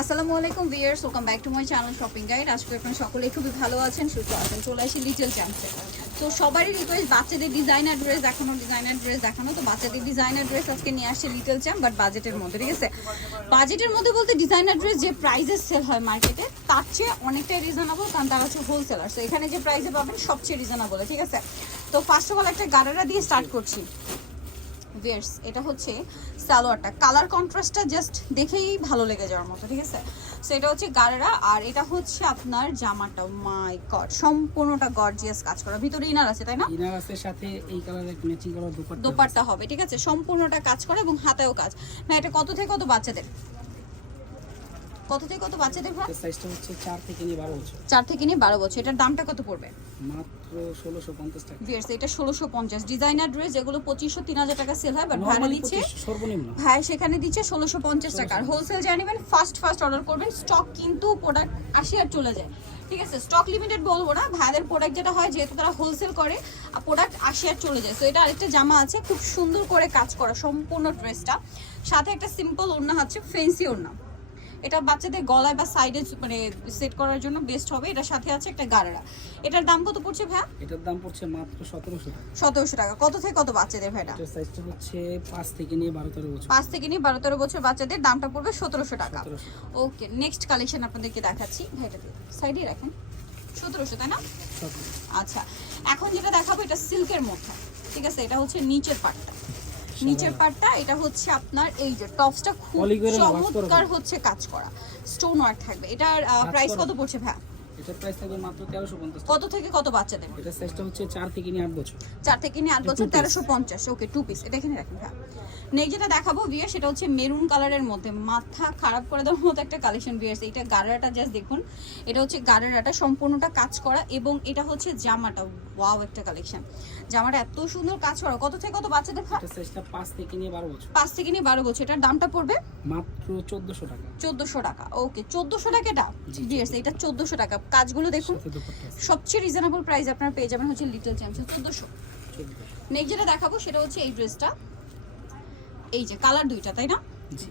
আসসালামু আলাইকুম viewers welcome back to my channel shopping guide আজকে আপনারা সকলেই খুবই ভালো আছেন, সুস্থ আছেন। চলে আসি লিটল চ্যাম্পসে তো সবারই রিকোয়েস্ট বাচ্চাদের ডিজাইনার ড্রেস দেখানো ডিজাইনার ড্রেস দেখানো। তো বাচ্চাদের ডিজাইনার ড্রেস আজকে নিয়ে আসছে লিটল চ্যাম্প বাট বাজেটের মধ্যে, ঠিক আছে? বাজেটের মধ্যে বলতে ডিজাইনার ড্রেস যে প্রাইসে সেল হয় মার্কেটে তার চেয়ে অনেকটাই রিজনেবল কারণ তারা হচ্ছে হোলসেলার তো এখানে যে প্রাইসে পাবেন, সবচেয়ে রিজনেবল ঠিক আছে? তো ফার্স্ট অফ অল একটা গাড়ারা দিয়ে স্টার্ট করছি। ভিয়ার্স এটা হচ্ছে সালোয়ারটা। কালার কন্ট্রাস্টটা জাস্ট দেখেই ভালো লেগে যাওয়ার মতো ঠিক আছে? সো এটা হচ্ছে গাড়েরা আর এটা হচ্ছে আপনার জামাটা। মাই গড সম্পূর্ণটা গর্জিয়াস কাজ করা। ভিতরে ইনার আছে তাই না? ইনার আছে সাথে এই কালারের ম্যাচিং করা দুপাট্টা দোপাট্টা হবে ঠিক আছে? সম্পূর্ণটা কাজ করা এবং হাতেও কাজ। না এটা কত থেকে কত বাচ্চাদের? কত থেকে কত বাচ্চাদের আছে সাইজটা হচ্ছে 4 থেকে নিয়ে 12 বছর। চার থেকে নিয়ে বারো বছর। এটার দামটা কত পড়বে? মাত্র 1650 টাকা। ভিয়ার্স এটা ষোলোশো পঞ্চাশ। ডিজাইনার ড্রেস যেগুলো পঁচিশশো তিন হাজার টাকা সেল হয় বাট ভাড়া দিচ্ছে 25 সর্বনিম্ন। ভাই সেখানে দিচ্ছে ষোলোশো পঞ্চাশ টাকা। আর হোলসেল জানিবেন ফার্স্ট ফার্স্ট অর্ডার করবেন। স্টক কিন্তু প্রোডাক্ট আসি আর চলে যায়। ঠিক আছে স্টক লিমিটেড বলব না। ভাইদের প্রোডাক্ট যেটা হয় যেহেতু তারা হোলসেল করে প্রোডাক্ট আসি আর চলে যায়। তো এটা আরেকটা জামা আছে খুব সুন্দর করে কাজ করা সম্পূর্ণ ড্রেসটা সাথে একটা সিম্পল ওড়না হচ্ছে ফেন্সি ওড়না। এটা বাচ্চাদের গলায় বা সাইডে মানে সেট করার জন্য বেস্ট হবে। এটার সাথে আছে একটা গাড়ারা। এটার দাম কত পড়ছে ভাইয়া? এটার দাম পড়ছে মাত্র 1700 টাকা। সতেরোশো টাকা। কত থেকে কত বাচ্চাদের ভাইটা এটার সাইজটা হচ্ছে 5 থেকে নিয়ে 12 13 বছর। পাঁচ থেকে নিয়ে বারো তেরো বছর বাচ্চাদের দামটা পড়বে সতেরোশো টাকা। ওকে নেক্সট কালেকশন আপনাদেরকে দেখাচ্ছি। ভাইটা সাইডে রাখেন। সতেরোশো তাই না? আচ্ছা এখন যেটা দেখাবো এটা সিল্কের মধ্যে। ঠিক আছে এটা হচ্ছে নিচের পাটটা নিচের পাটটা এটা হচ্ছে আপনার এই যে টপসটা খুব। চমৎকার হচ্ছে কাজ করা। স্টোন ওয়ার্ক থাকবে। এটার প্রাইস কত পড়ছে ভাই এটার প্রাইস থাকবে মাত্র 1350 কত থেকে কত বাচ্চাদের এটার সাইজটা হচ্ছে 4 থেকে নিয়ে 8 বছর। চার থেকে নিয়ে আট বছর Two piece. তেরোশো পঞ্চাশ। ওকে টু পিস এটা এখানে রাখেন হ্যাঁ। নেক্সট যেটা দেখাবো বিয়ার সেটা হচ্ছে মেরুন কালারের মধ্যে মাথা খারাপ করে দেওয়ার মতো একটা কালেকশন বিয়ার্স এটা গাড়াটা জাস্ট দেখুন। এটা হচ্ছে গাড়াটা সম্পূর্ণটা কাজ করা এবং এটা হচ্ছে জামাটা। ওয়াও একটা কালেকশন জামাটা এত সুন্দর কাজ করা। কত থেকে কত বাচ্চাদের খা এটার সাইজটা 5 থেকে নিয়ে 12 বছর। পাঁচ থেকে নিয়ে বারো বছর। এটার দামটা পড়বে? মাত্র 1400 টাকা। চোদ্দোশো টাকা। ওকে চোদ্দোশো টাকা এটা? জি, বিয়ার্স এটা চোদ্দোশো টাকা। কাজগুলো দেখুন। সবচেয়ে রিজনেবল প্রাইস আপনারা পেয়ে যাবেন হচ্ছে লিটল চ্যাম্পস চোদ্দোশো। 1400 নেক্সট যেটা দেখাবো সেটা হচ্ছে এই ড্রেসটা এই যে কালার দুইটা তাই না।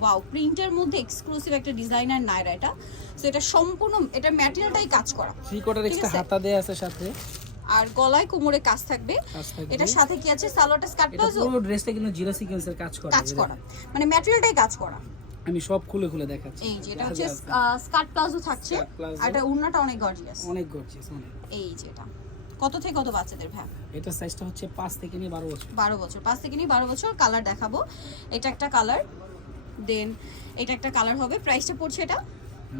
ওয়াও প্রিন্টের মধ্যে এক্সক্লুসিভ একটা ডিজাইনার নাইরা এটা। সো এটা সম্পূর্ণ এটা ম্যাটেরিয়ালটাই কাজ করা। Three quarter extra. হাতা দেয়া আছে সাথে। আর গলায় কোমরে কাজ থাকবে। এটার সাথে কি আছে? সালোয়ারটা স্কার্ট প্লাজো পুরো ড্রেসটা কিন্তু জিরো সিকোয়েন্সের কাজ করা কাজ করা। মানে ম্যাটেরিয়ালটাই কাজ করা। আমি সব খুলে খুলে দেখাচ্ছি। এই যে এটা হচ্ছে স্কার্ট প্লাজো থাকছে। আর এটা উন্নাটা অনেক গর্জিয়াস অনেক গর্জিয়াস অনেক। এই যে এটা। কত থেকে কত বাচ্চাদের ভ্যা এটার সাইজটা হচ্ছে 5 থেকে নিয়ে 12 বছর। বারো বছর। পাঁচ থেকে নিয়ে বারো বছর কালার দেখাবো। এটা একটা কালার দেন এটা একটা কালার হবে। প্রাইসটা পড়ছে এটা?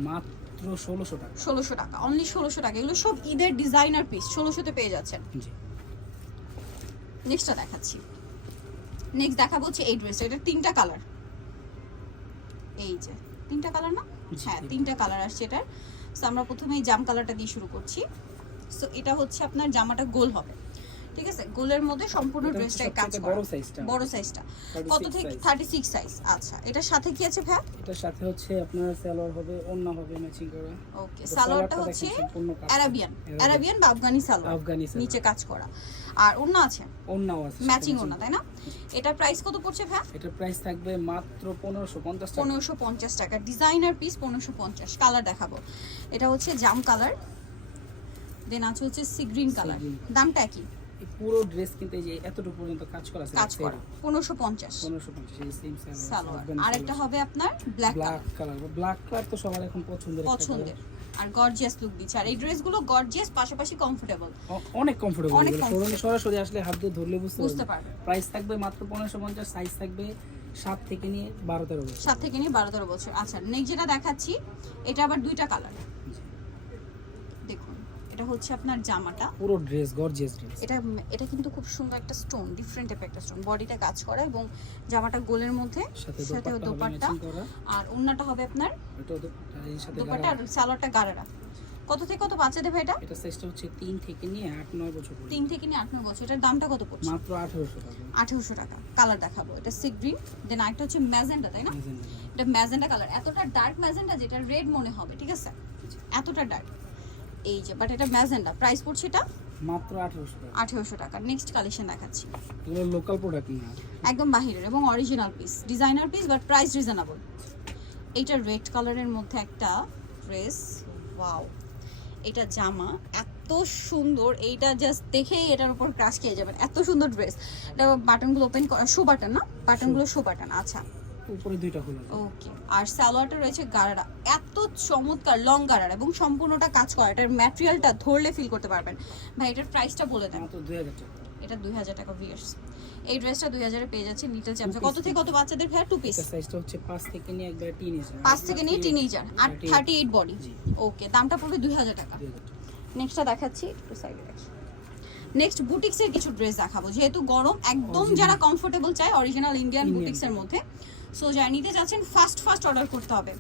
মাত্র 1600 টাকা। ষোলোশো টাকা। অনলি ষোলোশো টাকা। এগুলো সব ঈদের ডিজাইনার পিস ষোলোশোতে পেয়ে যাচ্ছেন। জি। নেক্সটটা দেখাচ্ছি। নেক্সট দেখাবো হচ্ছে এই ড্রেসটা এটা তিনটা কালার এই যে তিনটা কালার না? হ্যাঁ তিনটা। কালার আসছে এটার। সো আমরা প্রথমে জাম কালারটা দিয়ে শুরু করছি। সো এটা হচ্ছে আপনার জামাটা গোল হবে। ঠিক আছে? গোলের মধ্যে সম্পূর্ণ এটা ড্রেসটাই কাজ করা। বড় সাইজটা বড় সাইজটা কত থেকে size। থার্টি সিক্স সাইজ আচ্ছা এটার সাথে কি আছে ভ্যা এটার সাথে হচ্ছে আপনার সালোয়ার হবে ওন্না হবে ম্যাচিং করা। ওকে সালোয়ারটা হচ্ছে Arabian। অ্যারাবিয়ান বা আফগানি সালোয়ার। আফগানি নিচে কাজ করা। আর ওন্না আছে? ওন্নাও আছে ম্যাচিং ওন্না তাই না? এটার প্রাইস কত পড়ছে ভ্যা এটার প্রাইস থাকবে মাত্র 1550 টাকা। পনেরোশো পঞ্চাশ টাকা। ডিজাইনার পিস পনেরোশো পঞ্চাশ। কালার দেখাবো। এটা হচ্ছে জাম কালার দেন আছে হচ্ছে সি গ্রিন কালার দামটা কি পুরো ড্রেস কিন্তু এই যে এতটুকু পর্যন্ত কাজ করা আছে কাজ করা। পনেরোশো পঞ্চাশ। 1550 এই সেম সালোয়ার। আর একটা হবে আপনার black black colour black colour তো সবার এখন পছন্দের পছন্দের। আর গর্জিয়াস লুক দিচ্ছে। আর এই ড্রেসগুলো গর্জিয়াস পাশাপাশি কমফোর্টেবল অনেক কমফোর্টেবল অনেক শোরুমে সরাসরি আসলে হাত দিয়ে ধরলে বুঝতে বুঝতে পারবে। প্রাইস থাকবে মাত্র 1550 সাইজ থাকবে 7 থেকে নিয়ে 12 13 বছর। সাত থেকে নিয়ে বারো তেরো বছর। আচ্ছা নেক্সট যেটা দেখাচ্ছি এটা আবার দুইটা কালার এটা হচ্ছে আপনার জামাটা। পুরো ড্রেস গর্জিয়াস ড্রেস এটা এটা কিন্তু খুব সুন্দর একটা স্টোন ডিফারেন্ট টাইপের একটা স্টোন বডিটা কাজ করা এবং জামাটা গোলের মধ্যে সাথে দোপাট্টা করা। আর ওন্নাটা হবে আপনার দোপাট্টা আর সালোয়ারটা গাড়ারা। কত থেকে কত বাচ্চাদের ভাই এটা? এটা সাইজটা হচ্ছে 3 থেকে নিয়ে 8 9 বছর পর্যন্ত। তিন থেকে নিয়ে আট নয় বছর। এটার দামটা কত পড়ছে? মাত্র 1800 টাকা। আঠেরোশো টাকা। কালার দেখাবো। এটা সি গ্রিন দেন আরেকটা হচ্ছে ম্যাজেন্টা তাই না? এটা ম্যাজেন্টা কালার এতটা ডার্ক ম্যাজেন্টা যেটা রেড মনে হবে ঠিক আছে? এতটা ডার্ক এই যে বাট এটা ম্যাজেন্টা প্রাইস পড়ছে এটা? মাত্র 1800 টাকা। আঠেরোশো টাকা। নেক্সট কালেকশন দেখাচ্ছি। এগুলো লোকাল প্রোডাক্ট না। একদম বাহিরের এবং original piece designer piece but price reasonable এইটা রেড কালারের মধ্যে একটা ড্রেস ওয়াও এটা জামা। এত সুন্দর। এইটা জাস্ট দেখেই এটার উপর ক্রাশ খেয়ে যাবেন। এত সুন্দর ড্রেস এটা বাটনগুলো ওপেন করা শো বাটন না? বাটনগুলো শো বাটন আচ্ছা। উপরে দুইটা খোলা ওকে। আর সালোয়ারটা রয়েছে গারারা এত চমৎকার লং গারারা এবং সম্পূর্ণটা কাজ করা। এটার ম্যাটেরিয়ালটা ধরলে ফিল করতে পারবেন। ভাই এটার প্রাইসটা বলে দেন। দুই হাজার টাকা। এটা দুই হাজার টাকা ভিয়ার্স এই ড্রেসটা দুই হাজারে পেয়ে যাচ্ছে লিটল চ্যাম্পস কত থেকে কত বাচ্চাদের ভাইয়া টু পিস সাইজটা হচ্ছে পাঁচ থেকে নিয়ে একবার টিনেজ পাঁচ থেকে নিয়ে টিনেজার আর থার্টি এইট বডি ওকে দামটা পড়বে দুই হাজার টাকা। নেক্সটটা দেখাচ্ছি একটু সাইডে রাখি নেক্সট বুটিক্সের কিছু ড্রেস দেখাবো। যেহেতু গরম একদম যারা কমফোর্টেবল চায় অরিজিনাল ইন্ডিয়ান. বুটিক্সের মধ্যে সো যারা নিতে যাচ্ছেন ফাস্ট ফাস্ট অর্ডার করতে হবে।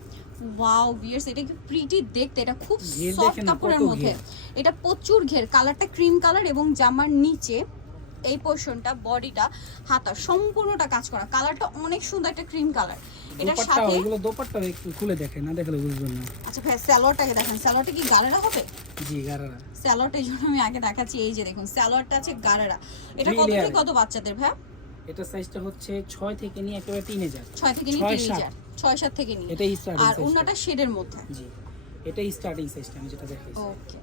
ওয়াও বিয়ার্স এটা কি প্রিটি দেখতে এটা খুব সফট কাপড়ের মধ্যে। এটা প্রচুর ঘের কালারটা ক্রিম কালার এবং জামার নিচে এই পোর্শনটা বডিটা হাতা সম্পূর্ণটা কাজ করা। কালারটা অনেক সুন্দর একটা ক্রিম কালার এটার দোপাট্টা সাথে এগুলো দোপাট্টা একটু খুলে দেখেন না দেখলে বুঝবেন না। আচ্ছা ভাই স্যালোয়ারটাকে দেখেন। স্যালোয়ারটা কি গালেরা হবে? জি গারারা। স্যালোয়ারটা জন্য আমি আগে দেখাচ্ছি এই যে দেখুন স্যালোয়ারটা আছে গারারা। এটা কত থেকে কত বাচ্চাদের ভাই এটা সাইজটা হচ্ছে ছয় থেকে নিয়ে একেবারে টিনেজার ছয় থেকে নিয়ে ছয়, তিন সাত। হাজার। ছয় সাত থেকে নিয়ে। এটা স্টার্টিং আর অন্যটা শেডের মধ্যে। জি এটাই স্টার্টিং সাইজটা আমি যেটা দেখাইছি। ওকে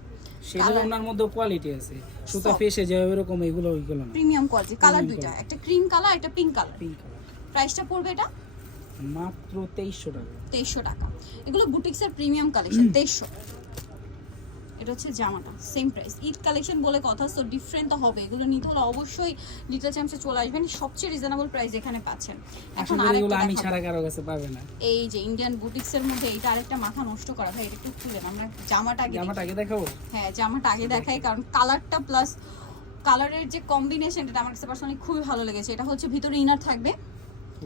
Colour- ওনার মধ্যে কোয়ালিটি আছে। সুতা. ফেসে যায় এরকম এগুলো ওইগুলো না। প্রিমিয়াম কোয়ালিটি কালার দুইটা একটা ক্রিম কালার একটা পিঙ্ক কালার পিঙ্ক কালার প্রাইসটা পড়বে এটা? মাত্র তেইশশো টাকা। তেইশশো টাকা। এগুলো বুটিক্সের প্রিমিয়াম কালেকশন তেইশশো। এটা হচ্ছে জামাটা সেম প্রাইস ঈদ কালেকশন বলে কথা সো ডিফারেন্ট তো হবে। এগুলো নিতে হলে অবশ্যই লিটল চ্যাম্পসে চলে আসবেন। সবচেয়ে রিজনেবল প্রাইস এখানে পাচ্ছেন। এখন আরেকটা আমি ছাড়া কারও কাছে পাবে না। এই যে ইন্ডিয়ান বুটিক্সের মধ্যে এটা আরেকটা মাথা নষ্ট করা। ভাই এটা একটু খুলে আমরা জামাটা আগে জামাটা আগে দেখাবো? হ্যাঁ জামাটা আগে দেখাই কারণ কালারটা প্লাস কালারের যে কম্বিনেশন এটা আমার কাছে পার্সোনালি খুবই ভালো লেগেছে। এটা হচ্ছে ভিতরে ইনার থাকবে।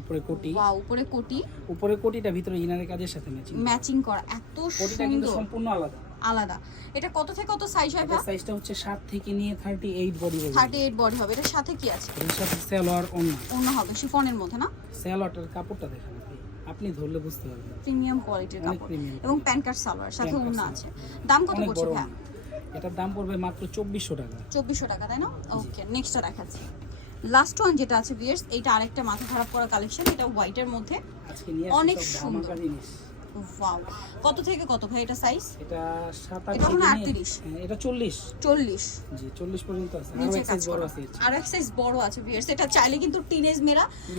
উপরে কোটি। বা উপরে কোটি। উপরে কোটিটা ভিতরে ইনারের কাজের সাথে ম্যাচিং ম্যাচিং করা। এত কোটিটা কিন্তু সুন্দর। সম্পূর্ণ আলাদা। আলাদা। এটা কত থেকে কত সাইজ হয় ভাই সাইজটা হচ্ছে সাত থেকে নিয়ে thirty eight body thirty eight body হবে। এটার সাথে কি আছে? এর সাথে সালোয়ার অন্য। অন্য হবে শিফনের মধ্যে না? সালোয়ারটার কাপড়টা দেখেন আপনি। ধরলে বুঝতে পারবেন। প্রিমিয়াম কোয়ালিটির কাপড়। এবং প্যান্ট সালোয়ার সাথে অন্য আছে। দাম কত পড়ছে ভাই এটার দাম পড়বে মাত্র চব্বিশশো টাকা। চব্বিশশো টাকা তাই না? ওকে নেক্সটটা দেখাচ্ছি। লাস্ট ওয়ান যেটা আছে বিয়ার্স এইটা আরেকটা মাথা খারাপ করা কালেকশন এটা হোয়াইটের মধ্যে। আজকে নিয়ে অনেক সুন্দর। ওয়াও কত থেকে কত ভাই এটা সাইজ এটা সাত আট এটা থেকে হলো নিয়ে- 38 হ্যাঁ, এটা চল্লিশ। চল্লিশ। জি চল্লিশ পর্যন্ত আছে। আরও এক কাজ বড় আছে আর এক সাইজ বড় আছে বিয়ার্স এটা চাইলে কিন্তু টিনেজ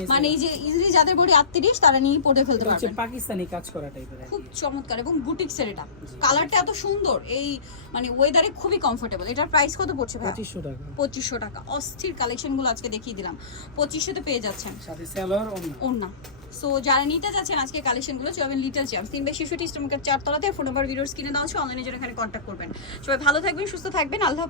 মানে এই যে ইজিলি যাদের বডি আটত্রিশ তারা নিয়ে পড়ে ফেলতে পারবেন। পাকিস্তানি কাজ করা টাইপের খুব চমৎকার এবং বুটিক্সের এটা। কালারটা এত সুন্দর। এই মানে ওয়েদারে খুবই কমফোর্টেবল এটার প্রাইস কত পড়ছে ভাই পঁচিশশো টাকা। পঁচিশশো টাকা। অস্থির কালেকশনগুলো আজকে দেখিয়ে দিলাম। পঁচিশশোতে পেয়ে যাচ্ছেন। সাথে সালোয়ার অন্য ওনা সো যারা নিতে যাচ্ছেন আজকে কালেকশনগুলো চলবেন লিটল চ্যাম্পস তিন বেশি শিশুটি চার চারতলাতে ফোন নাম্বার ভিডিও স্ক্রিনে দেওয়া আছে অনলাইনে জন্য এখানে কন্ট্যাক্ট করবেন। সবাই ভালো থাকবেন, সুস্থ থাকবেন, আল্লাহ